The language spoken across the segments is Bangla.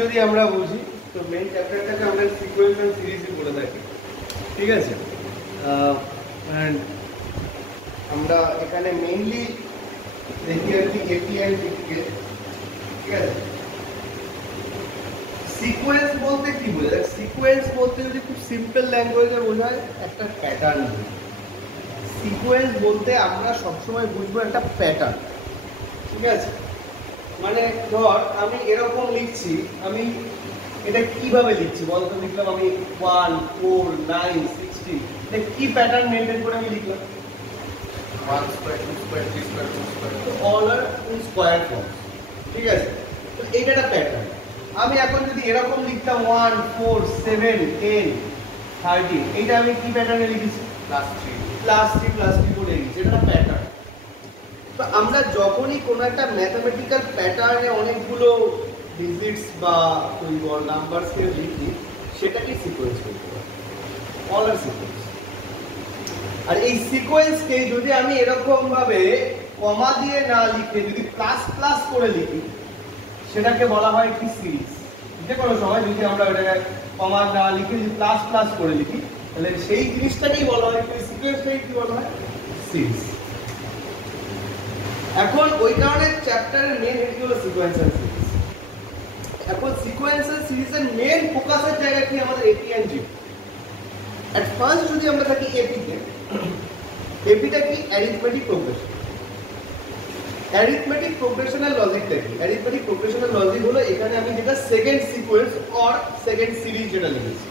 যদি আমরা বুঝি তো মেইন চ্যাপ্টারটাকে আমরা সিকোয়েন্স এন্ড সিরিজই বলে থাকি, ঠিক আছে। অ্যান্ড আমরা এখানে মেইনলি দেখি আর কি এপি অ্যান্ড ডিপিকে, ঠিক আছে। সিকোয়েন্স বলতে কি বোঝায়? সিকোয়েন্স বলতে যদি খুব সিম্পল ল্যাঙ্গুয়েজে বোঝায় একটা প্যাটার্ন। সিকোয়েন্স বলতে আমরা সবসময় বুঝবো একটা প্যাটার্ন, ঠিক আছে। মানে ধর আমি এরকম লিখছি, আমি এটা কিভাবে লিখছি বলতো? লিখলাম আমি 1 4 9 16, এটা কি প্যাটার্ন মেনটেন করে আমি লিখলাম? 1 স্কয়ার 2 স্কয়ার 3 স্কয়ার 4 স্কয়ার, তো all are in square form, ঠিক আছে। তো এইটা একটা প্যাটার্ন। আমি এখন যদি এরকম লিখতাম 1 4 7 10 30, এইটা আমি কি প্যাটার্নে লিখেছি? +3 করে লিখেছি, এটা প্যাটার্ন। তো আমরা যখনই কোনো একটা ম্যাথমেটিক্যাল প্যাটার্নে অনেকগুলো ডিজিটস বা নাম্বারসকে লিখি, সেটাকে সিকোয়েন্স বলতে পারি, অল আর সিকোয়েন্স। আর এই সিকোয়েন্সকে যদি আমি এরকম ভাবে কমা দিয়ে না লিখে যদি প্লাস প্লাস করে লিখি, সেটাকে বলা হয় কি সিরিজ। যে কোনো সময় যদি আমরা এটাকে কমা না লিখে যদি প্লাস প্লাস করে লিখি, তাহলে সেই জিনিসটাকেই বলা হয় কি সিকোয়েন্সটাকে কি বলা হয়? সিরিজ। এখন ওই কারণে চ্যাপ্টারের মেইন হেড হলো সিকোয়েন্স এন্ড সিরিজ। এখন সিকোয়েন্স এন্ড সিরিজের মেইন ফোকাসের জায়গা কি? আমাদের AP and GP. At first যদি আমরা থাকি এপিতে, এপিটা কি? Arithmetic progression. অ্যারিথমেটিক প্রোগ্রেশনের লজিকটা কি? অ্যারিথমেটিক প্রোগ্রেশনের লজিক হলো এখানে আমি যেটা second sequence or second series যেটা লিখেছি,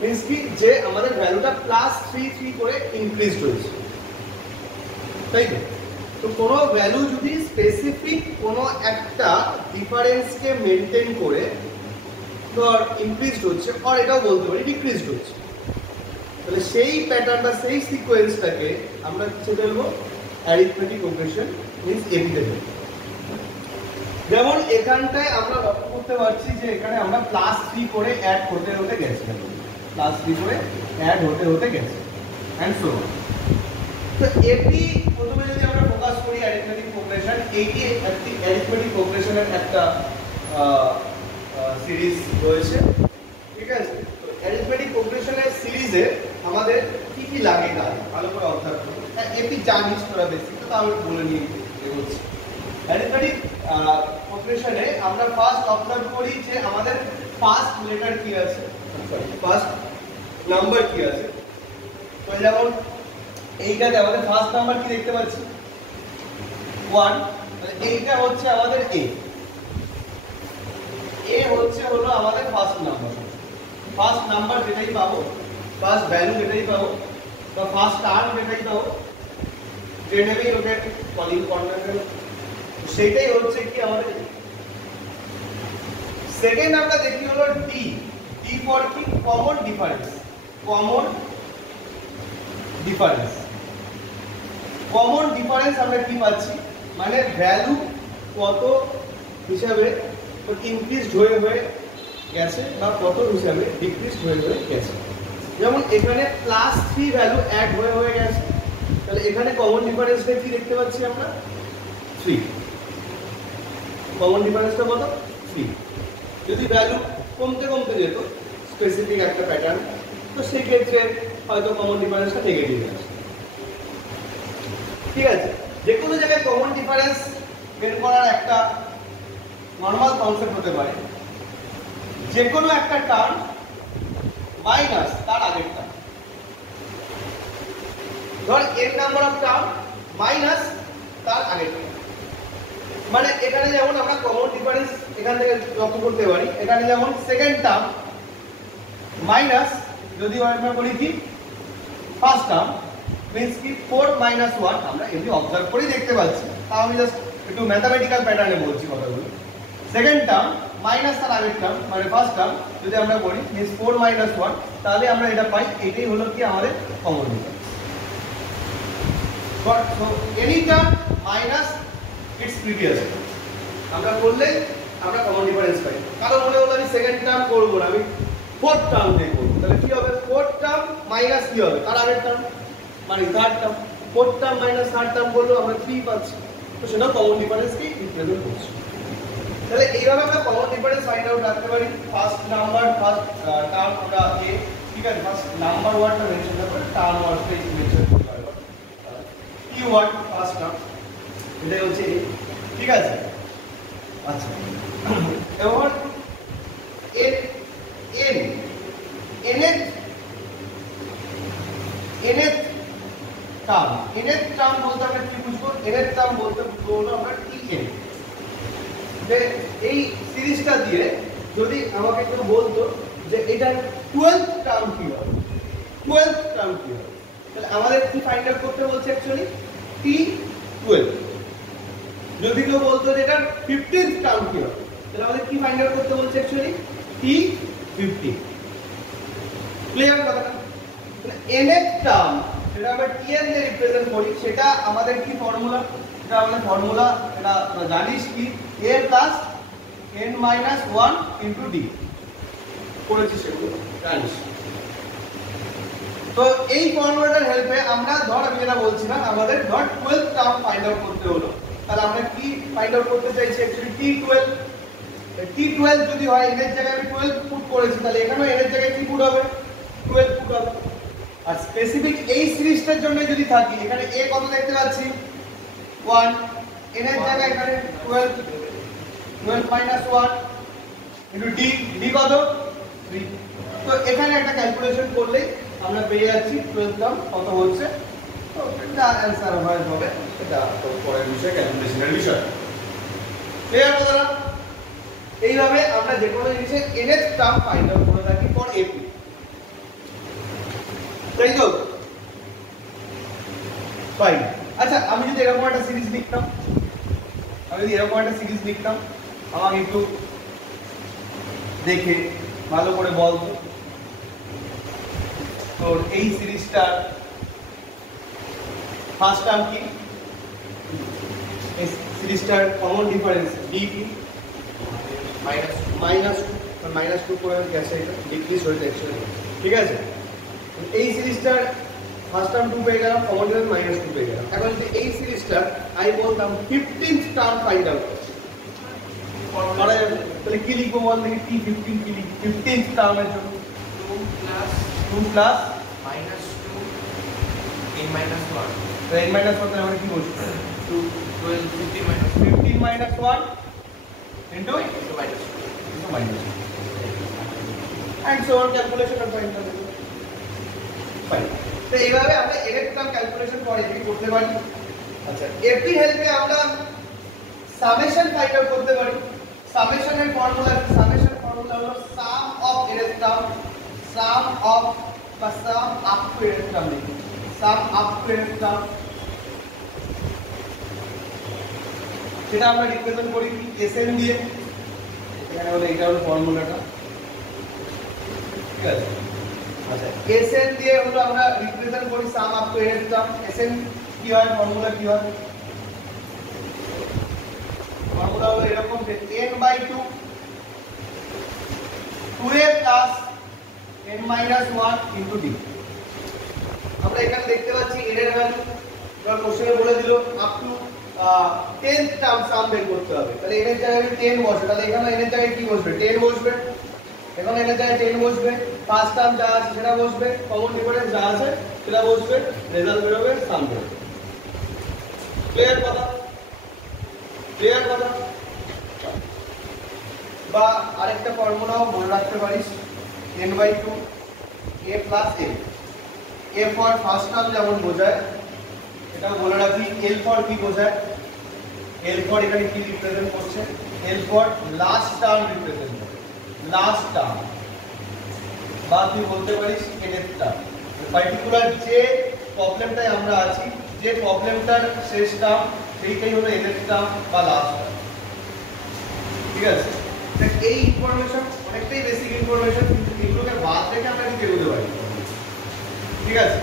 মিন্স কি যে আমাদের ভ্যালুটা +3 করে ইনক্রিজ হয়েছে, তাই তো? তো কোনো ভ্যালু যদি স্পেসিফিক কোনো একটা ডিফারেন্সকে মেনটেন করে ধর ইনক্রিজ হচ্ছে, আর এটাও বলতে পারি ডিক্রিজ হচ্ছে, তাহলে সেই প্যাটার্ন বা সেই সিকোয়েন্সটাকে আমরা কিসে ফেলবো? অ্যারিথমেটিক প্রোগ্রেশন, মিন্স এপিতে ফেলবো। যেমন এখানটায় আমরা লক্ষ্য করতে পারছি যে এখানে আমরা +3 করে অ্যাড হতে হতে গেছে, +3 করে অ্যাড হতে হতে গেছে, এন্ড সো অন। তো এপি প্রথমে যদি আমরা ফোকাস করি অ্যারিথমেটিক প্রোগ্রেশন, এইটি একটি অ্যারিথমেটিক প্রোগ্রেশনের একটা সিরিজ রয়েছে, ঠিক আছে। তো অ্যারিথমেটিক প্রোগ্রেশনের সিরিজে আমাদের কি কি লাগে তা ভালো করে অবজার্ভ করুন। এপি জানিস তোরা বেসিক, তো তাহলে বলে নিয়ে এগোচ্ছি। অ্যারিথমেটিক প্রোগ্রেশনে আমরা ফার্স্ট অবজার্ভ করি যে আমাদের ফার্স্ট লেটার কি আছে, সরি ফার্স্ট নাম্বার কি আছে। তো যেমন এইটাতে আমাদের ফার্স্ট নাম্বার কি দেখতে পাচ্ছি? 1, তাহলে এইটা হচ্ছে আমাদের এ হলো আমাদের ফার্স্ট নাম্বার যেটাই পাবো, ফার্স্ট ভ্যালু যেটাই পাবো বা ফার্স্ট টার্ম যেটাই পাবো, যে নেমেই ওকে কলিং কনভেনশন, সেটাই হচ্ছে কি আমাদের। সেকেন্ড আমরা দেখি হলো ডি ফর কি? Common difference. কমন ডিফারেন্স আমরা কি পাচ্ছি? মানে ভ্যালু কত হিসাবে ইনক্রিজ হয়ে গেছে বা কত হিসাবে ডিক্রিজ হয়ে গেছে। যেমন এখানে +3 ভ্যালু অ্যাড হয়ে গেছে, তাহলে এখানে কমন ডিফারেন্সটা কি দেখতে পাচ্ছি আমরা? 3। কমন ডিফারেন্সটা কত? 3। যদি ভ্যালু কমতে যেত স্পেসিফিক একটা প্যাটার্ন, তো সেই ক্ষেত্রে হয়তো কমন ডিফারেন্সটা নেগেটিভ আছে, ঠিক আছে। যে কোনো জায়গায় কমন ডিফারেন্স বের করার একটা নরমাল কনসেপ্ট হতে পারে যে কোনো একটা টার্ম মাইনাস তার আগের টার্ম। ধর এর নাম্বার অফ টার্ম মাইনাস তার আগের টার্ম, মানে এখানে যেমন আমরা কমন ডিফারেন্স এখান থেকে লক্ষ্য করতে পারি। এখানে যেমন সেকেন্ড টার্ম মাইনাস, যদি আমরা বলি কি ফার্স্ট টার্ম, মিন্স কি 4 - 1 আমরা এমনি অবজার্ভ করেই দেখতে পাচ্ছি, তাও আমি জাস্ট একটু ম্যাথমেটিক্যাল প্যাটার্নে বলছি কথাগুলো। সেকেন্ড টার্ম মাইনাস তার আগের টার্ম মানে ফার্স্ট টার্ম যদি আমরা বলি মিন্স 4 - 1, তাহলে আমরা এটা পাই। এটাই হলো কি আমাদের common difference. But so any term minus it's previous আমরা করলে আমরা কমন ডিফারেন্স পাই। কারণ মনে হলো আমি সেকেন্ড টার্ম করবো না, আমি ফোর্থ টার্ম দিয়ে করবো, তাহলে কি হবে? ফোর্থ টার্ম মাইনাস কি হবে? তার আগের টার্ম মানে third term. Fourth term minus third term করলেও আমরা 3 পাচ্ছি, তো সেটা কমন ডিফারেন্সকেই রিপ্রেজেন্ট করছে। তাহলে এইভাবে আমরা কমন ডিফারেন্স ফাইন্ড আউট করতে পারি। ফার্স্ট নাম্বার ফার্স্ট টার্ম আমরা এ, ঠিক আছে, ফার্স্ট নাম্বার ওয়ার্ডটা মেনশন করব, টার্ম ওয়ার্ডটা মেনশন করতে পারবো। কি ওয়ার্ড ফার্স্ট টার্ম, এটা হচ্ছে এ, ঠিক আছে। আচ্ছা, এবার এন এন এনের এনের টার্ম, এনের টার্ম বলতে আমরা কি বুঝবো? এনের টার্ম বলতে বুঝবো আমরা টি এন। যে এই সিরিজটা দিয়ে যদি আমাকে কেউ বলতো যে এটার 12th টার্ম কি হবে, 12th টার্ম কি হবে, তাহলে আমাদের কি ফাইন্ড আউট করতে বলছে অ্যাকচুয়ালি T12। যদি কেউ বলতো যে এটার 15th টার্ম কি হবে, তাহলে আমাদের কি ফাইন্ড আউট করতে বলছে অ্যাকচুয়ালি T15। ক্লিয়ার কথা? তাহলে n এর টার্ম যেটা আমরা tn দিয়ে রিপ্রেজেন্ট করি, সেটা আমাদের কি ফর্মুলা? এটা আমাদের ফর্মুলা, এটা আমরা জানিস কি a plus n minus 1 into d করেছি, সেগুলো জানিস। তো এই ফর্মুলাটার হেল্পে আমরা ধর, আমি যেটা বলছিলাম, আমাদের ধর 12th টার্ম ফাইন্ড আউট করতে হলো, তাহলে আমরা কি ফাইন্ড আউট করতে চাইছি অ্যাকচুয়ালি T12। T12 যদি হয়, n এর জায়গায় আমি 12 পুট করেছি, তাহলে এখানেও n এর জায়গায় কি পুট হবে? 12 পুট হবে। আর স্পেসিফিক এই সিরিজটার জন্য যদি থাকি, এখানে a কত দেখতে পাচ্ছি 1, n এর জায়গায় এখানে 12 মাইনাস 1 ইনটু d, d কত 3। তো এখানে একটা ক্যালকুলেশন করলেই আমরা পেয়ে যাচ্ছি 12 টার্ম কত হচ্ছে। তো এটা অ্যানসার হবে, এটা তো পরের বিষয়, ক্যালকুলেশনের বিষয়। ক্লিয়ার কথা না? এইভাবে আমরা যে কোনো জিনিসের nth টার্ম ফাইন্ড আউট করে থাকি ফর এপি, তাই তো? ফাইন। আচ্ছা, আমি যদি এরকম একটা সিরিজ লিখতাম, আমাকে একটু দেখে ভালো করে বলতো তোর এই সিরিজটার ফার্স্ট টার্ম কি, এই সিরিজটার কমন ডিফারেন্স ডি কি? মাইনাস টু করে গেছে, এটা ডিক্রিজ হয়েছে অ্যাকচুয়ালি, ঠিক আছে। এই সিরিজটার ফার্স্ট টার্ম 2 পেয়ে গেলাম, কমন ডিফারেন্স মাইনাস 2 পেয়ে গেলাম। এখন যদি এই সিরিজটার আমি বলতাম 15th টার্ম ফাইন্ড আউট করা যাবে, তাহলে কি লিখবো বল দেখি? T15 কি লিখবো 15th টার্মের জন্য? 2 প্লাস minus 2 n minus 1 তো n minus 1 তাহলে আমরা কি বলছি? 12 15 minus 1 into minus 2 minus 2 and so on, calculation of find out fine। তো এইভাবে আমরা এর টার্ম ক্যালকুলেশন করে কি করতে পারি। আচ্ছা, এপি হেল্পে আমরা সামেশন ফাইন্ড আউট করতে পারি। সামেশনের ফর্মুলা হলো সাম অফ এর টার্ম, সাম অফ বা সাম আপ টু এর টার্ম, সাম আপ টু এর টার্ম, সেটা আমরা রিপ্রেজেন্ট করি কি এসএন দিয়ে। এখানে হলো এটা হলো ফর্মুলাটা, ঠিক আছে। আচ্ছা, এসএন দিয়ে হলো আমরা রিপ্রেজেন্ট করি সাম আপ টু এর টার্ম। এসএন কি হয়, ফর্মুলা কি হয়? ফর্মুলা হলো এরকম যে n/2 2a plus n minus 1 into d। আমরা এখানে দেখতে পাচ্ছি n এর ভ্যালু, এবার কোশ্চেনে বলে দিল আপ টু 10th টার্ম সাম বের করতে হবে, তাহলে n এর জায়গায় 10 বসবে, তাহলে এখানে n এর জায়গায় কি বসবে? 10 বসবে। এখন n এর জায়গায় 10 বসবে, ফার্স্ট টার্ম যা আছে সেটা বসবে, কমন ডিফারেন্স যা আছে সেটা বসবে, রেজাল্ট বের হবে, সাম বের হবে। ক্লিয়ার কথা? ক্লিয়ার কথা? বা আরেকটা ফর্মুলাও মনে রাখতে পারিস, n/2 a plus n। a for first term যেমন বোঝায়, এটাও বলে রাখি l ফর কি বোঝায়। l ফর এখানে কি রিপ্রেজেন্ট করছে? l for last term represent করে, লাস্ট টার্ম, বা তুই বলতে পারিস nth টার্ম। পার্টিকুলার যে প্রবলেমটায় আমরা আছি, যে প্রবলেমটার শেষ টার্ম, সেইটাই হলো nth টার্ম বা লাস্ট টার্ম, ঠিক আছে। এই ইনফরমেশন অনেকটাই বেসিক ইনফরমেশন, কিন্তু এগুলোকে বাদ রেখে আমরা কি এগোতে পারি, ঠিক আছে।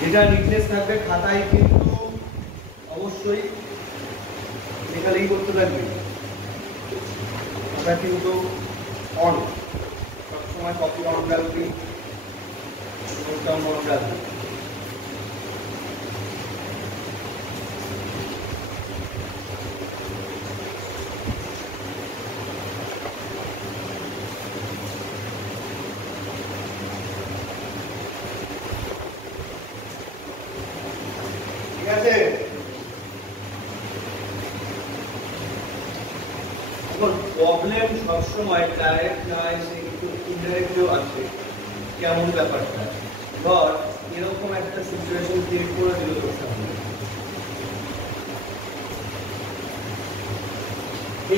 যেটা নিটনেস থাকবে খাতায়, কিন্তু অবশ্যই লেখালেখি করতে থাকবে, আমরা কিন্তু অন সবসময় কপি অন রাখবি, নোটটা অন রাখবি। প্রবলেম সবসময় ডাইরেক্ট না এসে একটু ইনডাইরেক্টও আছে। কেমন ব্যাপারটা, ধর এরকম একটা সিচুয়েশন ক্রিয়েট করে দিল তোর সামনে,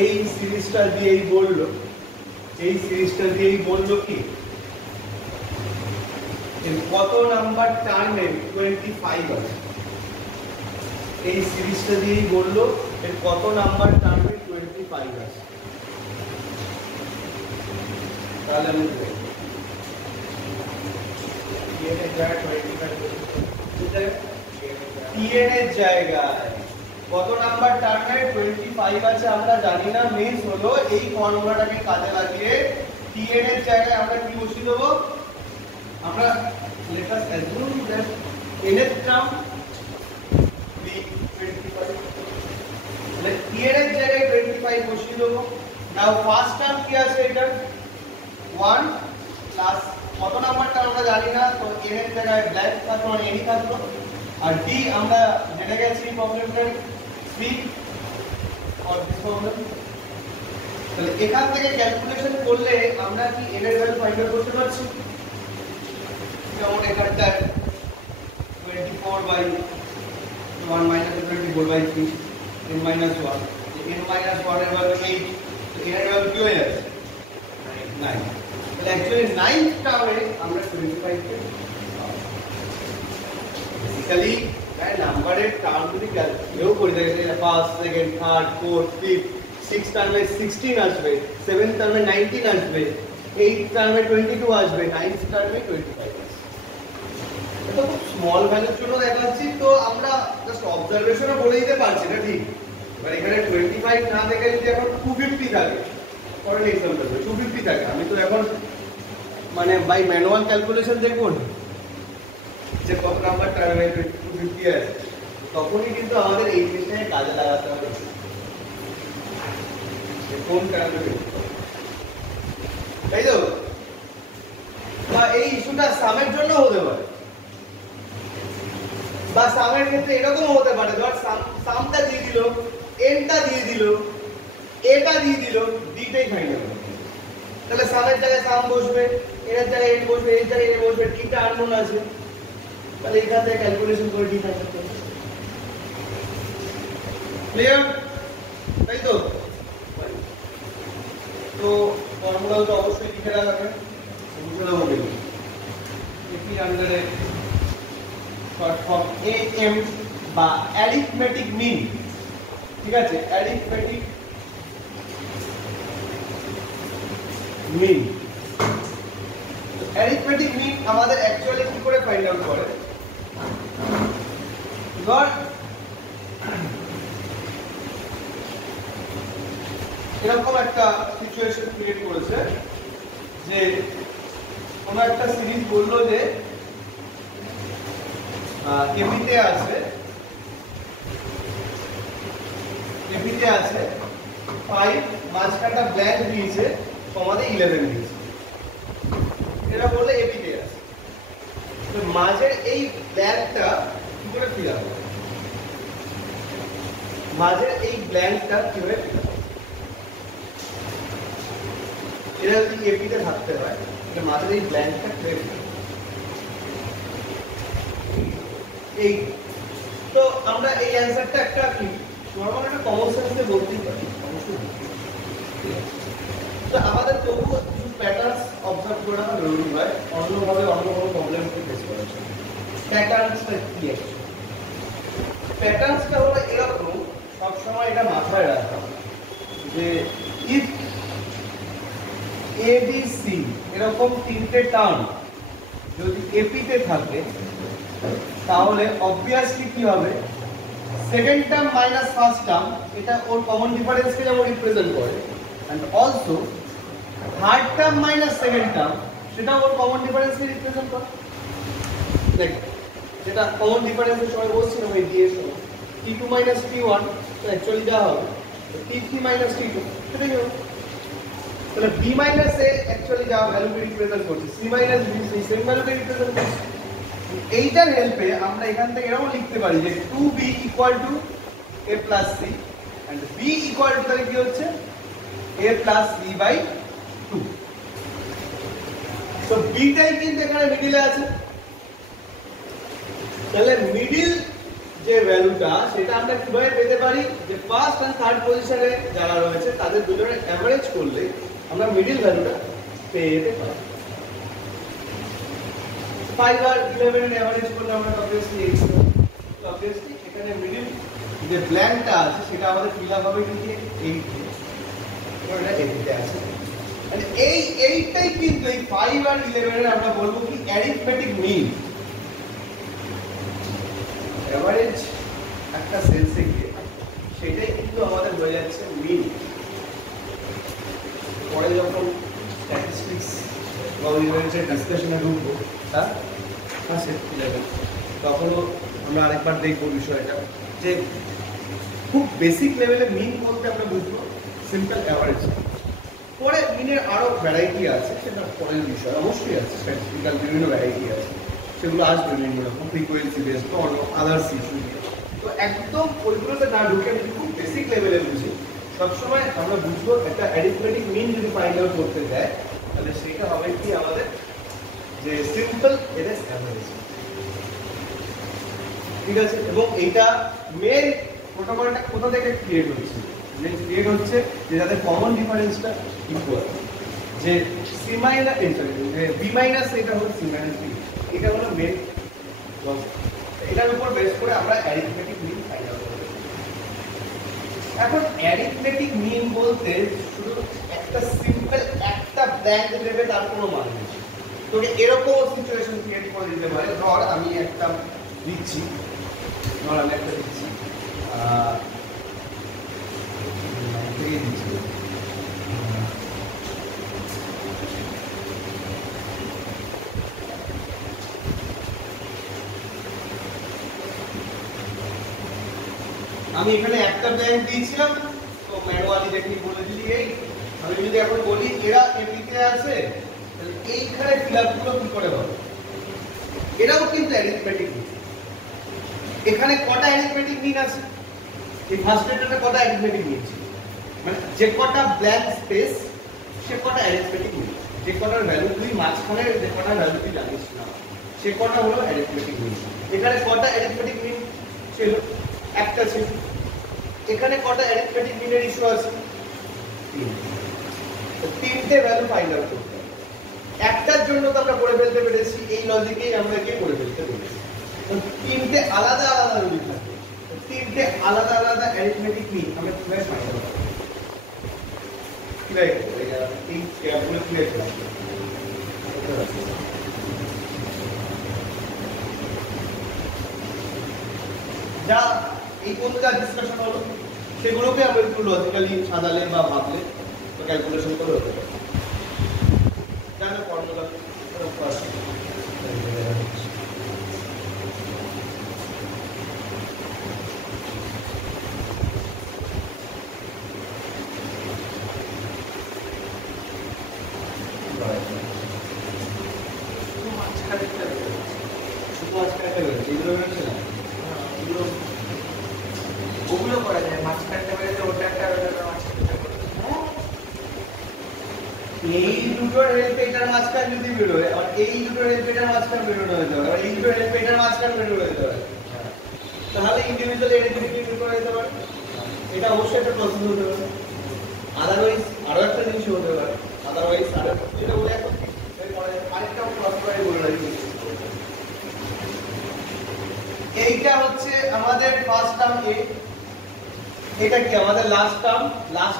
এই সিরিজটা দিয়েই বললো, এই সিরিজটা দিয়েই বললো কি কত নাম্বার টার্মে 25 আছে, এই সিরিজটা দিয়েই বললো এর কত নাম্বার টার্মে 25 আছে। তাহলে আমি TN এর জায়গায় কত নাম্বার টার্মে 25 আছে আমরা জানি না, মিন্স হলো এই ফর্মুলাটাকে কাজে লাগিয়ে TN এর জায়গায় আমরা কি বসিয়ে দেবো, আমরা let us assume that nth term be 25, তাহলে TN এর জায়গায় 25 বসিয়ে দেবো। নাও ফার্স্ট টার্ম কি আছে, এটা 1 প্লাস কত নাম্বারটা আমরা জানি না, তো n এর জায়গায় ব্ল্যাঙ্ক থাকলো মানে n থাকলো, আর d আমরা জেনে গেছি প্রবলেমটা 3 ফর দিস প্রবলেম। তাহলে এখান থেকে ক্যালকুলেশন করলে আমরা কি n এর ভ্যালু ফাইন্ড আউট করতে পারছি, যেমন এখানটা 24/1 minus 24/3 n minus 1, n minus 1 এর ভ্যালু 8, তো n এর ভ্যালু কি হয়ে যাচ্ছে 9। Actually 9th টার্মে আমরা 25 কে বেসিক্যালি নাম্বারের টার্ম যদি ক্যালকুলেট করি দেখেন first second third fourth fifth, 6th টার্মে 16 আসবে, 7th টার্মে 19 আসবে, 8th টার্মে 22 আসবে, 9th টার্মে 25 আসবে। এটা খুব স্মল ভ্যালুর জন্য দেখাচ্ছি, তো আমরা জাস্ট অবজারভেশনে বলে দিতে পারছি না ঠিক। এবার এখানে 25 না দেখে যদি এখন 250 থাকে, ফর এক্সাম্পল 250 থাকে, আমি তো এখন মানে বাই ম্যানুয়াল ক্যালকুলেশন দেখব যে কত নাম্বার টার্মে 250 আছে, তখনই কিন্তু আমাদের এই জিনিসটাকে কাজে লাগাতে হবে যে কোন টার্মে, তাই তো। বা এই ইস্যুটা সামের জন্য হতে পারে, বা সামের ক্ষেত্রে এরকম হতে পারে, ধর সামটা দিয়ে দিল, এনটা দিয়ে দিল, এটা দিয়ে দিল, ডিটাই ফাইনাল, তাহলে সামের জায়গায় সাম বসবে, এর জায়গায় এন বসবে, এর জায়গায় এন বসবে, ডিটা আননোন আছে, তাহলে এখান থেকে ক্যালকুলেশন করে ডি ফাইন্ড করতে হবে। ক্লিয়ার, তাই তো। তো ফর্মুলা তো অবশ্যই লিখে রাখবেন, বুঝে নেবো কিন্তু এপি আন্ডারে শর্ট ফর্ম AM বা অ্যারিথমেটিক মিন, ঠিক আছে, অ্যারিথমেটিক মিন। অ্যারিথমেটিক মিন আমাদের অ্যাকচুয়ালি কি করে ফাইন্ড আউট করে, ধর এরকম একটা সিচুয়েশন ক্রিয়েট করেছে যে কোন একটা সিরিজ বললো যে এপিতে আছে 5, মাঝখানটা ব্ল্যাঙ্ক দিয়েছে, কমাতে 11 দিয়েছে, এটা বললে এপিতে আছে। তো মাঝের এই ব্ল্যাঙ্কটা কি করে ফিল আপ হবে, মাঝের এই ব্ল্যাঙ্কটা কিভাবে ফিল আপ হবে, এটা যদি এপিতে থাকতে হয়, এটা মাঝের এই ব্ল্যাঙ্কটা কিভাবে ফিল আপ হবে, এই তো আমরা এই অ্যানসারটা একটা কি নরমাল একটা কমন সেন্সে বলতেই পারি, তো আমাদের তবু কিছু প্যাটার্নস অবজার্ভ করে রাখা জরুরি হয়, অন্যভাবে অন্য কোনো প্রবলেমকে ফেস করার জন্য। প্যাটার্নসটা কি আছে, প্যাটার্নসটা হলো এরকম, সবসময় এটা মাথায় রাখা যে ইফ ABC এরকম তিনটে টার্ম যদি এপিতে থাকে, তাহলে অবভিয়াসলি কি হবে, second term minus first term এটা ওর কমন ডিফারেন্সকে যেমন রিপ্রেজেন্ট করে, and also third term minus second term সেটা ওর কমন ডিফারেন্সকে রিপ্রেজেন্ট করে। দেখ যেটা কমন ডিফারেন্সের সময় বলছিলাম ওই দিয়ে সময় T2 মাইনাস T1, তো অ্যাকচুয়ালি যা হবে T3 মাইনাস T2, সেটাই হবে। তাহলে B মাইনাস A অ্যাকচুয়ালি যা ভ্যালুকে রিপ্রেজেন্ট করছে, C মাইনাস B সেই সেম ভ্যালুকে রিপ্রেজেন্ট করছে। এইটার হেল্পে আমরা এখান থেকে এরকম লিখতে পারি যে 2B = A + C and B = তাহলে কি হচ্ছে a প্লাস c বাই 2। তো বিটাই কিন্তু এখানে মিডিলে আছে, তাহলে মিডিল যে ভ্যালুটা সেটা আমরা কিভাবে পেতে পারি, যে ফার্স্ট এন্ড থার্ড পজিশনে যারা রয়েছে তাদের দুজনের এভারেজ করলে আমরা মিডিল ভ্যালুটা পেয়ে যেতে পারি। 5 আর 11 এর এভারেজ করলে আমরা অবভিয়াসলি 8 পাবো। তো অবভিয়াসলি এখানে মিডিল যে ব্ল্যাঙ্কটা আছে সেটা আমাদের ফিল আপ হবে কি 8 দিয়ে, এটা 8 তে আছে। মানে এই 8টাই কিন্তু এই 5 আর 11 এর আমরা বলবো কি অ্যারিথমেটিক মিন, এভারেজ একটা সেলসে গিয়ে সেটাই কিন্তু আমাদের হয়ে যাচ্ছে মিন। পরে যখন স্ট্যাটিস্টিক্স বা ইউনিভার্সিটি ডিসকাশনে ঢুকবো হ্যাঁ তখনও আমরা আরেকবার দেখবো বিষয়টা, যে খুব বেসিক লেভেলে মিন বলতে আমরা বুঝবো সিম্পল অ্যাভারেজ। পরে মিনের আরো ভ্যারাইটি আছে, সেটা পরের বিষয়, অবশ্যই আছে স্ট্যাটিস্টিক্যাল বিভিন্ন ভ্যারাইটি আছে, সেগুলো আসবে বিভিন্ন রকম ফ্রিকোয়েন্সি বেসড বা অন্য আদার্স ইস্যু নিয়ে। তো একদম ওইগুলোতে না ঢুকে আমি খুব বেসিক লেভেলে বুঝি, সবসময় আমরা বুঝবো একটা অ্যারিথমেটিক মিন যদি ফাইন্ড আউট করতে যায় তাহলে সেটা হবে কি আমাদের যে সিম্পল এলএস অ্যাভারেজ, ঠিক আছে। এবং এইটা মেন প্রোটোকলটা কোথা থেকে ক্রিয়েট হচ্ছে, যে ক্রিয়েট হচ্ছে যে যাদের কমন ডিফারেন্সটা ইকুয়াল, যে সি মাইনাস যে বি মাইনাস এটা হলো সি মাইনাস বি, এটা হলো মেন লজিক। এটার উপর বেস করে আমরা অ্যারিথমেটিক মিন ফাইন্ড আউট করব। এখন অ্যারিথমেটিক মিন বলতে শুধু একটা সিম্পল একটা ব্ল্যাঙ্ক দেবে তার কোনো মানে নেই। তোকে এরকম সিচুয়েশন ক্রিয়েট করে দিতে পারে, ধর আমি একটা দিচ্ছি, আমি এখানে একটা ব্ল্যাঙ্ক দিয়েছিলাম, তো ম্যানুয়ালি দেখি বলে দিলি এই, আমি যদি এখন বলি এরা এমনিতে আছে তাহলে এইখানে ফিল গুলো কি করে হবে, এটাও কিন্তু অ্যারিথমেটিক মিন। এখানে কটা অ্যারিথমেটিক মিন আছে, এই ফার্স্ট লেটারটা কটা অ্যারিথমেটিক মিন, মানে যে কটা ব্ল্যাঙ্ক স্পেস সে কটা অ্যারিথমেটিক মিন, যে কটার ভ্যালু তুই মাঝখানে যে কটা ভ্যালু তুই জানিস না সে কটা হলো অ্যারিথমেটিক মিন। এখানে কটা অ্যারিথমেটিক মিন ছিল, একটা ছিল। এখানে কটা অ্যারিথমেটিক মিনের ইস্যু আছে, তিনটে ভ্যালু ফাইন্ড আউট করতে হবে। একটার জন্য তো আমরা করে ফেলতে পেরেছি, এই লজিকেই আমরা গিয়ে করে ফেলতে পেরেছি। তিনটে আলাদা আলাদা যদি থাকে, তিনটে আলাদা আলাদা অ্যারিথমেটিক মিন আমরা কিভাবে ফাইন্ড আউট করব, কিভাবে এই ক্যালকুলেট কিভাবে করব, যা এই পর্যন্ত যা ডিসকাশন হলো সেগুলোকে আমরা একটু লজিক্যালি সাজালে বা ভাবলে তো ক্যালকুলেশন করে হতে পারে। জানো ফর্মুলা ওগুলো করা যায়, মাঝখানটা বেরোতে ওটা একটা এই দুটোর হেল্প এটার মাঝখান যদি বেরোয়, আর এই দুটোর হেল্প এটার মাঝখান বেরোনো হতে পারে, আর এই দুটোর হেল্প এটার মাঝখান বেরোনো হতে পারে, তাহলে ইন্ডিভিজুয়ালি অ্যারিথমেটিক বের করা যেতে পারে। এটা অবশ্যই একটা প্রসেস হতে পারে। আদারওয়াইজ আরো একটা জিনিস হতে পারে, আদারওয়াইজ আর যেটা বলে এখন আরেকটা প্রসেস বলে রাখি, এইটা হচ্ছে আমাদের ফার্স্ট টার্ম এ, এটা কি আমাদের লাস্ট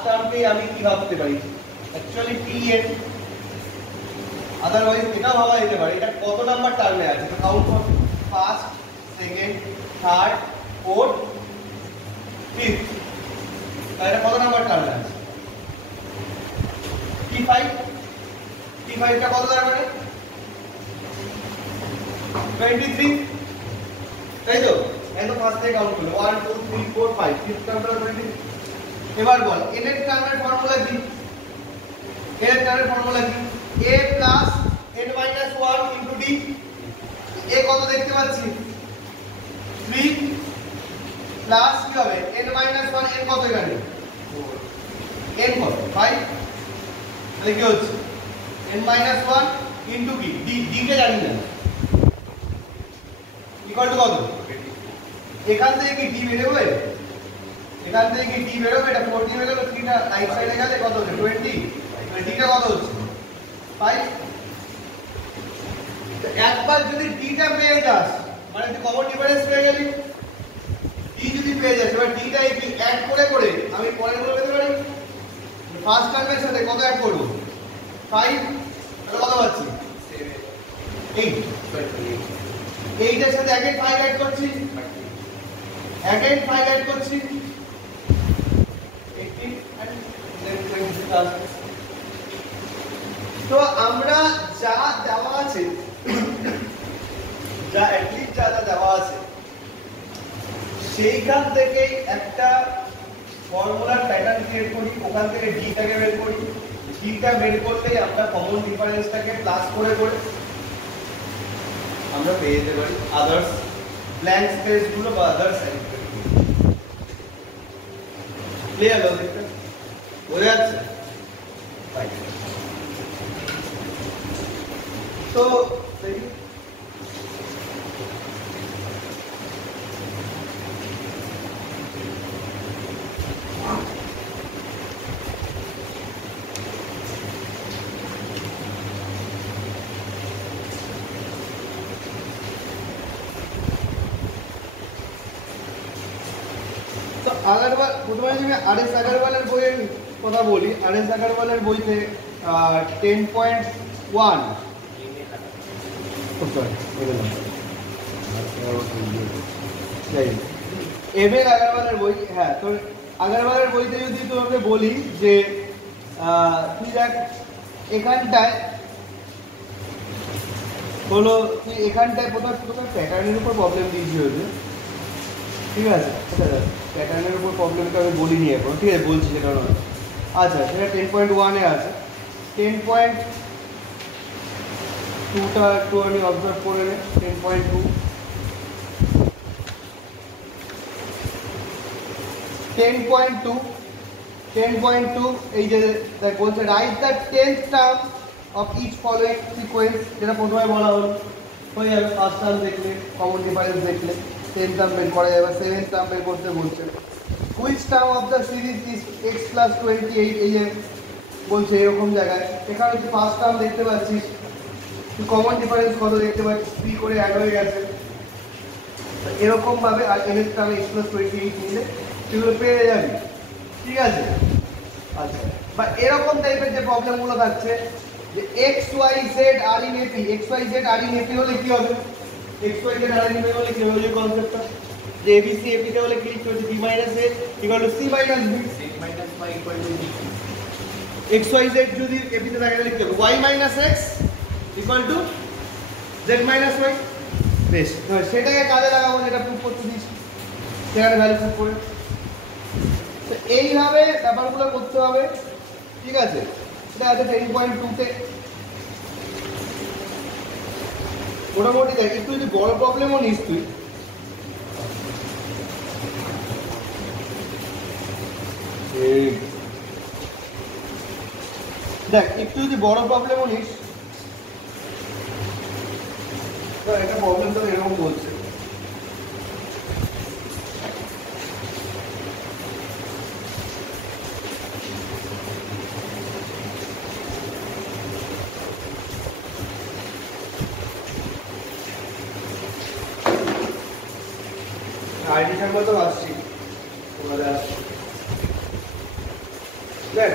টার্মকে আমি কি ভাবতে পারি অ্যাকচুয়ালি টিএন, আদারওয়াইজ এটা ভাবা যেতে পারে এটা কত নাম্বার টার্মে আছে, তো কাউন্ট কর, first, second, third, fourth, fifth, তাহলে এটা কত নাম্বার টার্মে আছে, টি5, টি5টা কত দাঁড়াবে 23, তাই তো একদম ফার্স্ট থেকে কাউন্ট করলে 1 2 3 4 5, ফিফথ টার্মটা 23। এবার বল n এর টার্মের ফর্মুলা কি, n এর টার্মের ফর্মুলা কি, a plus n minus 1 into d, a কত দেখতে পাচ্ছি 3 প্লাস কি হবে n মাইনাস 1, n কত এখানে 4, n কত 5, তাহলে কি হচ্ছে n minus 1 ইনটু কি d, d কে জানি না, ইকুয়াল টু কত, এখান থেকে কি d বেরোবে, এখান থেকে কি d বেরোবে, এটা 14 হয়ে গেল, 3 টা রাইট সাইডে গেলে কত হচ্ছে 20, মানে d টা কত হচ্ছে 5। তো একবার যদি d টা পেয়ে যাস মানে তুই কমন ডিফারেন্স পেয়ে গেলি, d যদি পেয়ে যাস এবার d টা কি অ্যাড করে করে আমি পরের গুলো পেতে পারি, ফার্স্ট টার্মের সাথে কত অ্যাড করব 5, তাহলে কত পাচ্ছি 8, 8 এর সাথে again 5 অ্যাড করছি, again 5 অ্যাড করছি 18 and then 20। তো আমরা যা দেওয়া আছে, যা অ্যাটলিস্ট যা দেওয়া আছে সেইখান থেকে একটা ফর্মুলার প্যাটার্ন ক্রিয়েট করি, ওখান থেকে d টাকে বের করি, d টা বের করলেই আমরা কমন ডিফারেন্সটাকে প্লাস করে করে আমরা পেয়ে যেতে পারি আদার্স ব্ল্যাঙ্ক স্পেস গুলো বা আদার্স সাইড। ক্লিয়ার লজিকটা বোঝা যাচ্ছে? তো দেখি अग्रवाल प्रथम যদি आर.एस. अग्रवालेर বইয়ের কথা বলি, आर.एस. अग्रवालेर বইতে 10.1 এম.এল. अग्रवालेर বই, হ্যাঁ তো अग्रवालेर বইতে যদি তোমাকে বলি যে তুই দেখ এখানটায় হলো, তুই এখানটায় প্রথমে প্যাটার্নের উপর প্রবলেম দিয়েছি হয়েছে, ঠিক আছে, প্যাটার্নের উপর প্রবলেমটা আমি বলিনি এখন, ঠিক আছে বলছি সেটা নয়। আচ্ছা সেটা 10.1 এ আছে, 10.2টা একটু আমি অবজার্ভ করে নে, 10.2 এই যে দেখ বলছে write the 10th term of each following sequence, যেটা প্রথমে বলা হলো হয়ে যাবে, ফার্স্ট টার্ম দেখলে কমন ডিফারেন্স দেখলে 10th টার্ম বের করা যাবে, 7th টার্ম বের করতে বলছে, which term of the series is x + 28, এই যে বলছে এরকম জায়গায়, এখানে তুই ফার্স্ট টার্ম দেখতে পাচ্ছিস, তুই কমন ডিফারেন্স কত দেখতে পাচ্ছিস 3 করে অ্যাড হয়ে গেছে, এরকম ভাবে আর nth টার্মে x + 28 নিলে সেগুলো পেয়ে যাবি, ঠিক আছে। আচ্ছা বা এরকম টাইপের যে প্রবলেমগুলো থাকছে যে x y z r in ap, x y z r in ap হলে কি হবে, x y z r in ap হলে কি হবে, এই কনসেপ্টটা যে a b c ap তে হলে কি লিখতে হবে, b - a = c - b, c - y = d, x y z যদি ap তে থাকে তাহলে লিখতে হবে y - x = z - y। বেশ, তো সেটাকে কাজে লাগাবো, এটা প্রুফ করতে দিচ্ছি, সেখানে ভ্যালু প্রুফ করে, তো এইভাবে ব্যাপারগুলো করতে হবে, ঠিক আছে। এটা আছে 10.2 তে মোটামুটি দেখ, একটু যদি বড় প্রবলেমও নিস তুই, দেখ একটু যদি বড় প্রবলেমও নিস, একটা প্রবলেম তো এরকম বলছে আইডি সংখ্যা তো আসছি তোমাদের আসছে, দেখ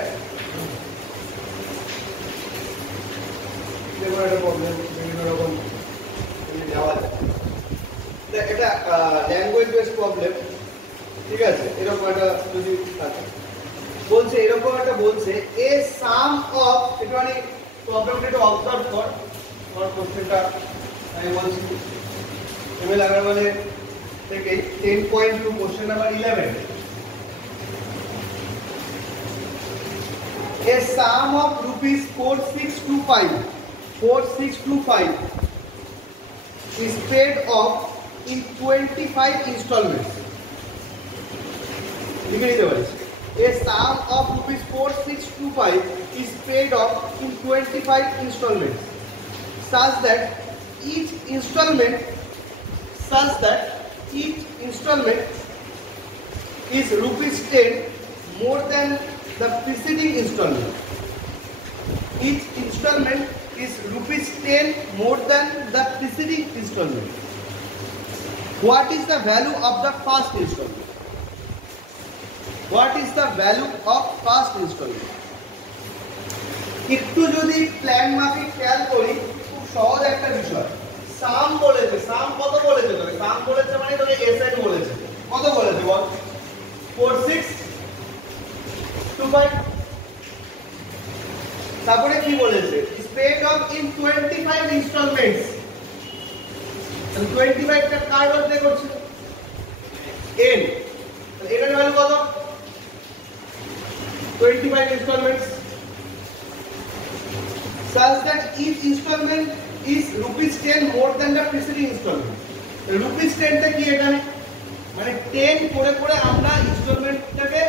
দেখো একটা প্রবলেম বিভিন্ন রকম যাওয়া যায়, দেখ এটা ল্যাঙ্গুয়েজ বেস প্রবলেম, ঠিক আছে, এরকম একটা যদি থাকে বলছে, এরকম একটা বলছে এ সাম অফ, একটুখানি প্রবলেমটা একটু অবজার্ভ কর, তোমার কোশ্চেনটা আমি বলছি এম.এল. अग्रवालेর থেকে 10.2 question number 11, a sum of rupees 4625 is paid off in 25 installments, লিখে নিতে পারিস a sum of rupees 4625 is paid off in 25 installments such that each installment is rupees 10 more than the preceding installment. Each installment is rupees 10 more than the preceding installment. What is the value of the first installment? What is the value of first installment? একটু যদি প্ল্যান মাফিক খেয়াল করি, খুব সহজ একটা বিষয়। সাম বলেছে, সাম কত বলেছে তোকে? সাম বলেছে মানে তোকে এসএন বলেছে। কত বলেছে বল? 4625। তারপরে কি বলেছে? paid off in 25 installments. And 25 টা কার মধ্যে করছে? n। তাহলে এটার ভ্যালু কত? 25 installments such that each installment is rupees 10 more than the preceding installment. rupees 10 টা কি এখানে? মানে 10 করে করে আমরা ইনস্টলমেন্টটাকে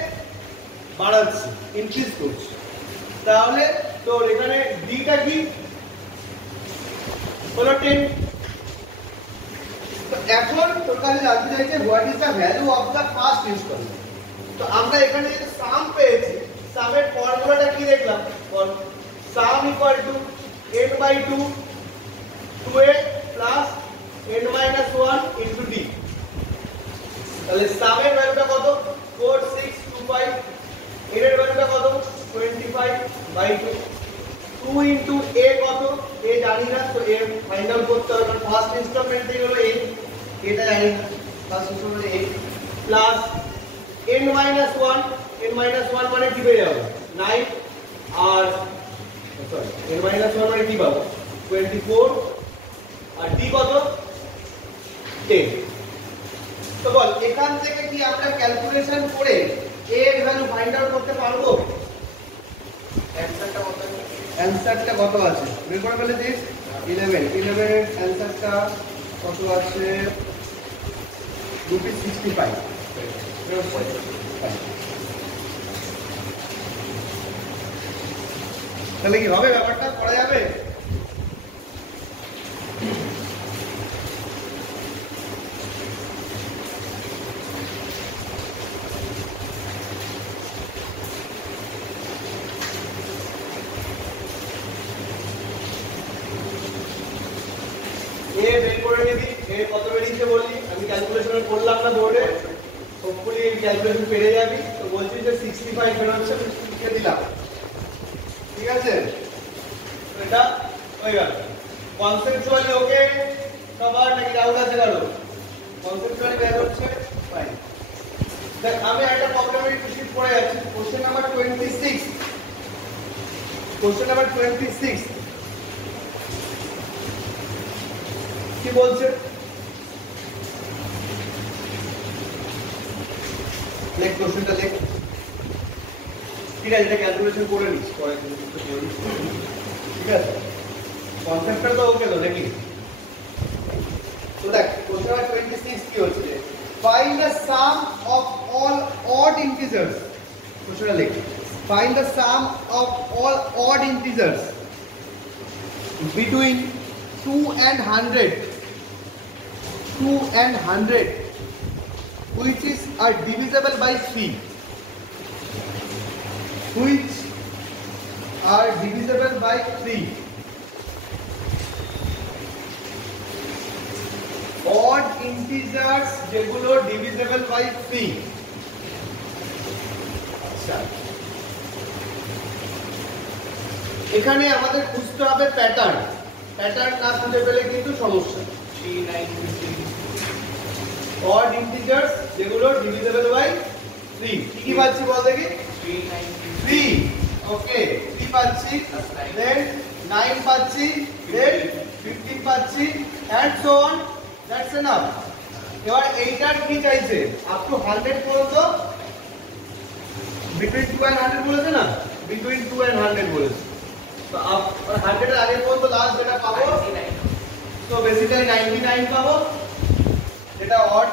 বাড়াচ্ছি, ইনক্রিজ করছি। তাহলে তো এখানে ডিটা কি হলো 10। তো এখন তোর কাছে জানতে চাইছে what is the value of the first installment. তো আমরা এখানে যে সাম পেয়েছি, সামের ফর্মুলাটা কি দেখলাম? Sum equal to n by 2 2a plus n minus 1 into d। তাহলে সামের ভ্যালুটা কত? 4625। এর ভ্যালুটা কত? 25 বাই 2। 2 ইনটু a কত? a জানি না, তো a ফাইন্ড আউট করতে হবে। কারণ ফার্স্ট ইনস্টলমেন্ট হলো a, এটা জানি না। First installment a plus n minus 1। n minus 1 মানে কি পেয়ে যাবো? 9। আর সরি, n মাইনাস 1 মানে কি পাবো? 24। আর d কত? 10। তো বল এখান থেকে কি আমরা ক্যালকুলেশন করে a এর ভ্যালু ফাইন্ড আউট করতে পারবো? অ্যানসারটা কত আছে বের করে ফেলেছিস? 11 এর অ্যানসারটা কত আছে? ₹65। তাহলে কি হবে? ব্যাপারটা করা যাবে? বের করে নিবি। কত বেরিয়েছে বললি? আমি ক্যালকুলেশন করলাম না বোর্ডে, হোপফুলি ক্যালকুলেশন পেরে যাবি। তো বলছি যে 65 বের হচ্ছে, লিখে দিলাম। ঠিক আছে, এটা হয়ে গেল। কনসেপচুয়ালি ওকে সবার নাকি ডাউট আছে কারো? কনসেপচুয়ালি বের হচ্ছে, ফাইন। দেখ আমি একটা প্রবলেমের শিট পড়ে যাচ্ছি। Question number 26। কোশ্চেন নাম্বার 26 কি বলছে? লেখ কোশ্চেনটা লেখ। ঠিক আছে, এটা ক্যালকুলেশন করে নিস পরে। ঠিক আছে, কনসেপ্টটা তো ওকে তো নাকি? তো দেখ কোশ্চেন নাম্বার 26 কি হচ্ছে? Find the some of all odd integers. কোশ্চেনটা লেখ। Find the some of all odd integers between 2 and 100 which are divisible by 3, which are divisible by 3. Odd integers যেগুলো divisible by 3। আচ্ছা, এখানে আমাদের খুঁজতে হবে প্যাটার্ন। প্যাটার্ন না খুঁজে পেলে কিন্তু সমস্যা। 3915 odd integers যেগুলো divisible by 3। কি পাচ্ছি বল দেখি? 3। ওকে, 3 পাচ্ছি, দেন 9 পাচ্ছি, দেন 15 পাচ্ছি, and so on. That's enough. এবার এইটার কি চাইছে? আপ টু 100 পর্যন্ত, between 2 and 100 বলেছে না? between 2 and 100 বলেছে। তো আপ 100 এর আগে পর্যন্ত লাস্ট যেটা পাবো, তো বেসিক্যালি 99 পাবো, যেটা অড,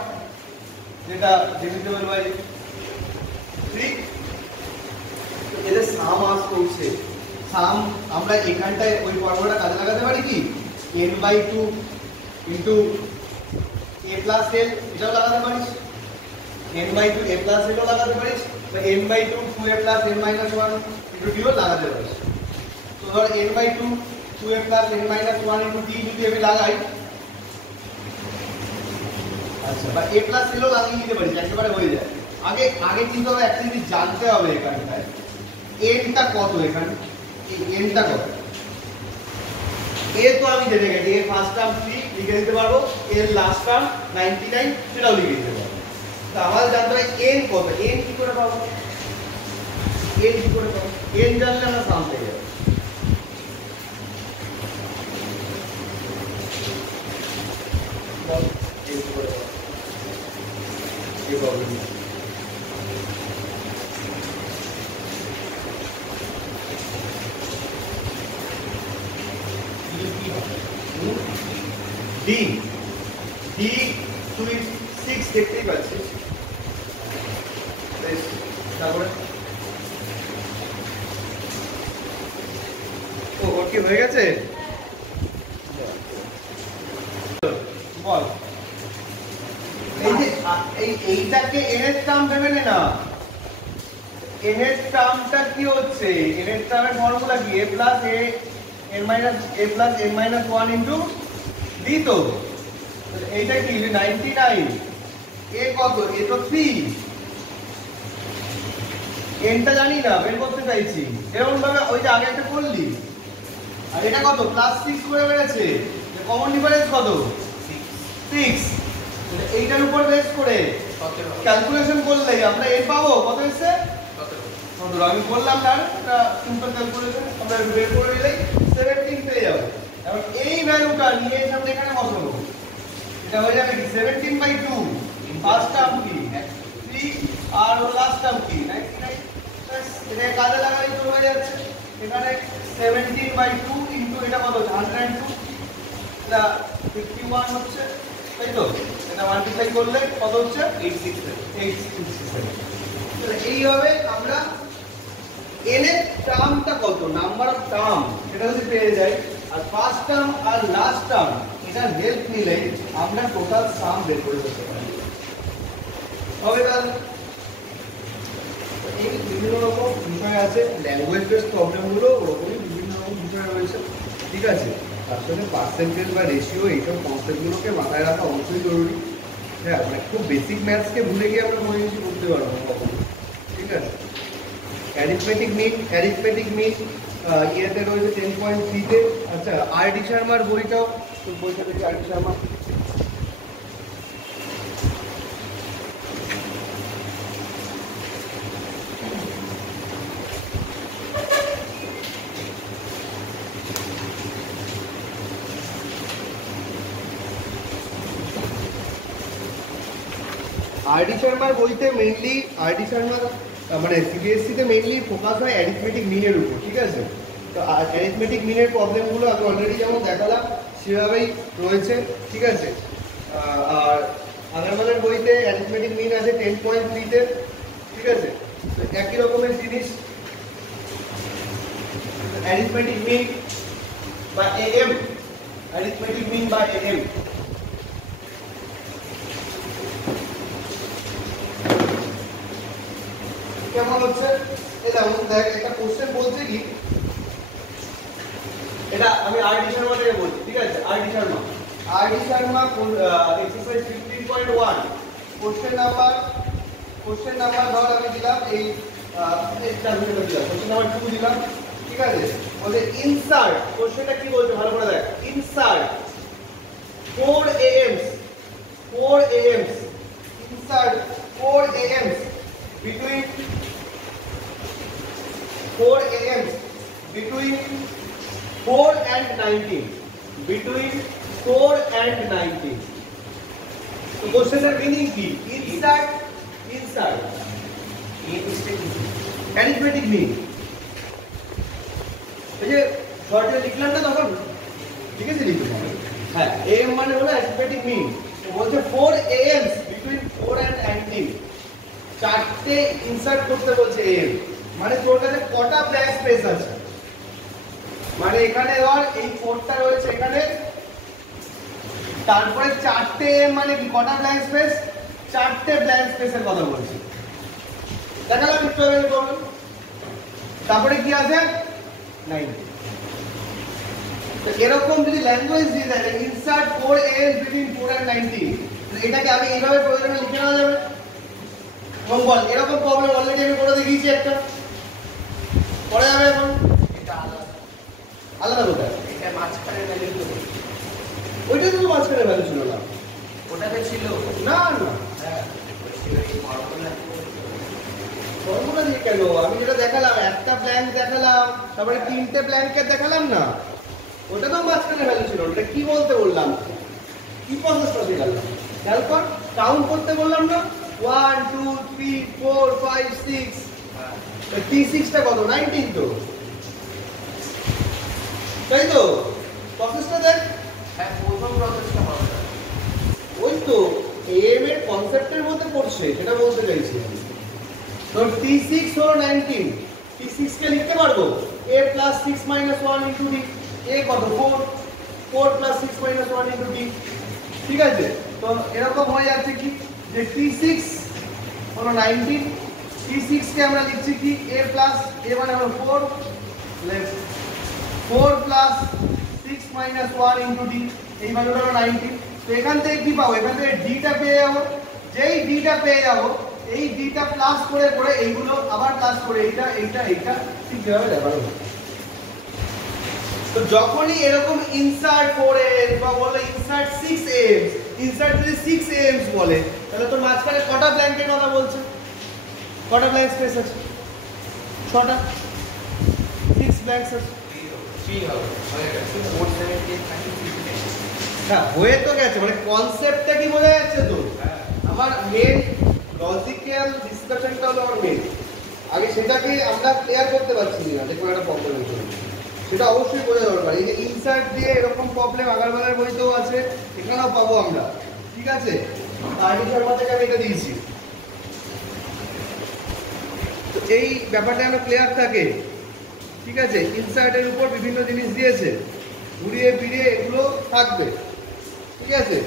যেটা ডিভিজিবল বাই 3। এদের সাম আস করছে, সাম আমরা এখানটায় ওই ফর্মুলাটা কাজে লাগাতে পারি কি n/2 into a plus l, এটাও লাগাতে পারিস, n/2 a প্লাস l ও লাগাতে পারিস, বা n/2 2a plus n minus 1 into d ও লাগাতে পারিস। তো ধর n/2 2a plus n minus 1 into d যদি আমি লাগাই, আচ্ছা, বা a প্লাস l ও লাগিয়ে দিতে পারিস, একেবারে হয়ে যায়। আগে কিন্তু আমরা একটা জিনিস জানতে হবে এখানটায়, n টা কত, এখানে এই n টা কত। a তো আমি জেনে গেছি, a ফার্স্ট টার্ম 3 লিখে দিতে পারবো, এর লাস্ট টার্ম 99 সেটাও লিখে দিতে পারবো। তো আমাদের জানতে হবে n কত, n কি করে পাবো, n কি করে পাবো, n জানলে আমরা সাম পেয়ে যাবো। এই প্রবলেম D তুই 6 দেখতেই পাচ্ছিস, তারপরে ও ওর কি হয়ে গেছে, বল। এই যে এইটাকে n এর টার্ম ভেবে নে না, n এর টার্মটা কি হচ্ছে, n এর টার্মের ফর্মুলা কি a plus n minus 1 into d, তো এইটা কি 99, a কত, a তো 3, n টা জানি না, বের করতে চাইছি, এরকম ভাবে ওই যে আগে একটা করলি, আর এটা কত প্লাস 6 করে বেড়েছে, কমন ডিফারেন্স কত 6, এইটার উপর বেস করে ক্যালকুলেশন করলে আমরা n পাবো কত এসেছে, আমি বললাম না একটা সিম্পল ক্যালকুলেশন আমরা বের করে নিলেই 17 পেয়ে যাবো। এখন এই ভ্যালুটা নিয়ে আমরা এখানে বসাবো, এটা হয়ে যাবে কি 17/2, ফার্স্ট টার্ম কি 3 আর লাস্ট টার্ম কি 99, এটা কাজে লাগাই তো হয়ে যাচ্ছে, এখানে 17/2 ইনটু এটা কত 102, এটা 51 হচ্ছে, তাই তো, এটা মাল্টিপ্লাই করলে কত হচ্ছে 867। তাহলে এইভাবে আমরা n এর টার্মটা কত, নাম্বার অফ টার্ম, সেটা যদি পেয়ে যাই, আর ফার্স্ট টার্ম আর লাস্ট টার্ম এটা হেল্প নিলে আমরা টোটাল সাম বের করে দিতে পারি। হবে তাহলে এই বিভিন্ন রকম বিষয় আছে, ল্যাঙ্গুয়েজ বেস প্রবলেমগুলো ওরকমই বিভিন্ন রকম বিষয় রয়েছে, ঠিক আছে। তার সাথে পার্সেন্টেজ বা রেশিও এইসব কনসেপ্টগুলোকে মাথায় রাখা অবশ্যই জরুরি। হ্যাঁ, মানে খুব বেসিক ম্যাথসকে ভুলে গিয়ে আমরা কোনো কিছু করতে পারবো না কখনো, ঠিক আছে। অ্যারিথমেটিক মিন ইয়েতে রয়েছে 10.3 তে। আচ্ছা, আর ডি শর্মার বইটাও, বইটা দেখি আর ডি শর্মা, আর ডি শর্মার বইতে মেইনলি আর ডি শর্মার মানে সিবিএসসিতে মেইনলি ফোকাস হয় অ্যারিথমেটিক মিনের উপর, ঠিক আছে। তো অ্যারিথমেটিক মিনের প্রবলেমগুলো আমি অলরেডি যেমন দেখালাম সেভাবেই রয়েছে, ঠিক আছে। আর আগারওয়ালের বইতে অ্যারিথমেটিক মিন আছে 10.3 তে, ঠিক আছে। তো একই রকমের জিনিস অ্যারিথমেটিক মিন বা এএম, অ্যারিথমেটিক মিন বা এএম, কেমন হচ্ছে এটা দেখ। একটা কোশ্চেন বলছে কি, এটা আমি আর ডি শর্মা থেকে বলছি, ঠিক আছে। R D Sharma exercise 15.1 question number ধর আমি দিলাম এই এটা দিলাম, কোশ্চেন নাম্বার 2 দিলাম, ঠিক আছে। বলে ইনসার্ট, কোশ্চেনটা কি বলছে ভালো করে দেখ, insert 4 AMs, insert 4 AMs between 4 AMs between 4 and 19, between 4 and 19. So question এর meaning কি? Insert arithmetic mean, এই যে শর্টে লিখলাম না তখন, ঠিক আছে, লিখতে হবে। হ্যাঁ, AM মানে হলো arithmetic mean। বলছে 4 AMs between 4 and 19, চারটে ইনসার্ট করতে বলছে AM, মানে তোর কাছে কটা ব্ল্যাঙ্ক স্পেস আছে, মানে এখানে ধর এই 4টা রয়েছে এখানে, তারপরে 4টে মানে কি কটা ব্ল্যাঙ্ক স্পেস, 4টে ব্ল্যাঙ্ক স্পেসের কথা বলছি, দেখালাম একটু আগে করুন। তারপরে কি আছে 90। তো এরকম যদি ল্যাঙ্গুয়েজ দিয়ে দেয় ইনসার্ট 4 এজ বিটুইন 4 and 90, এটাকে আমি এইভাবে প্রয়োজনে লিখে নেওয়া যাবে। এবং বল এরকম প্রবলেম অলরেডি আমি করে দেখিয়েছি একটা, পড়ে যাবে এখন এটা আলাদা আলাদা কোথায়, এটা মাঝখানে ভ্যালু ছিল, ওইটা তো মাঝখানে ভ্যালু ছিল না, ওটাতে ছিল না না হ্যাঁ ছিল এই ফর্মুলা ফর্মুলা দিয়ে কেন, আমি যেটা দেখালাম একটা ব্ল্যাঙ্ক দেখালাম, তারপরে 3টে ব্ল্যাঙ্কের দেখালাম না, ওটা তো মাঝখানে ভ্যালু ছিল। ওটা কি বলতে বললাম, কি প্রসেসটা শেখালাম খেয়াল কর, কাউন্ট করতে বললাম না 1 2 3 4 5 6, T6 টা কত 19 তো, তাই তো প্রসেসটা দেখ, হ্যাঁ প্রথম প্রসেসটা হবে ওই তো এম এর কনসেপ্টের মধ্যে পড়ছে সেটা বলতে চাইছি আমি। তো T6 হলো 19, T6 কে লিখতে পারবো a + 6 - 1 * d, a কত 4 4 + 6 - 1 * d, ঠিক আছে। তো এরকম হয়ে যাচ্ছে কি যে T6 হলো 19, T6 কে আমরা লিখছি কি a + a মানে হলো 4 4 + 6 - 1 * d, এই মানটা হলো 19। তো এখান থেকে কি পাবো, এখান থেকে d টা পেয়ে যাবো, যেই d টা পেয়ে যাবো এই d টা প্লাস করে করে এইগুলো আবার প্লাস করে এইটা এইটা এইটা ঠিক ভাবে দেখানো হবে। তো যখনই এরকম ইনসার্ট 4 বা বলে ইনসার্ট 6 এমস, ইনসার্ট যদি 6 এমস বলে তাহলে তোর মাঝখানে কটা ব্ল্যাঙ্কের কথা বলছে, কটা ব্ল্যাঙ্ক স্পেস আছে, 6টা, 6 ব্ল্যাঙ্কস আছে। কি হবে হয়ে গেছে 478 হ্যাঁ হয়ে তো গেছে, মানে কনসেপ্টটা কি বোঝা যাচ্ছে তো, আমার মেন লজিক্যাল ডিসকাশনটা হলো আমার মেন, আগে সেটাকে আমরা ক্লিয়ার করতে পারছি না, দেখুন একটা প্রবলেম হচ্ছে, সেটা অবশ্যই বোঝা দরকার। এই যে ইনসার্ট দিয়ে এরকম প্রবলেম আগারওয়ালার বইতেও আছে, এখানেও পাবো আমরা, ঠিক আছে। আর শর্মা থেকে আমি এটা দিয়েছি, তো এই ব্যাপারটা যেন ক্লিয়ার থাকে, ঠিক আছে। ইনসার্টের উপর বিভিন্ন জিনিস দিয়েছে, ঘুরিয়ে ফিরিয়ে এগুলো থাকবে, ঠিক আছে,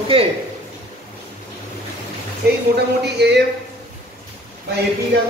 ওকে। এই মোটামুটি এফ বা এপি গেল।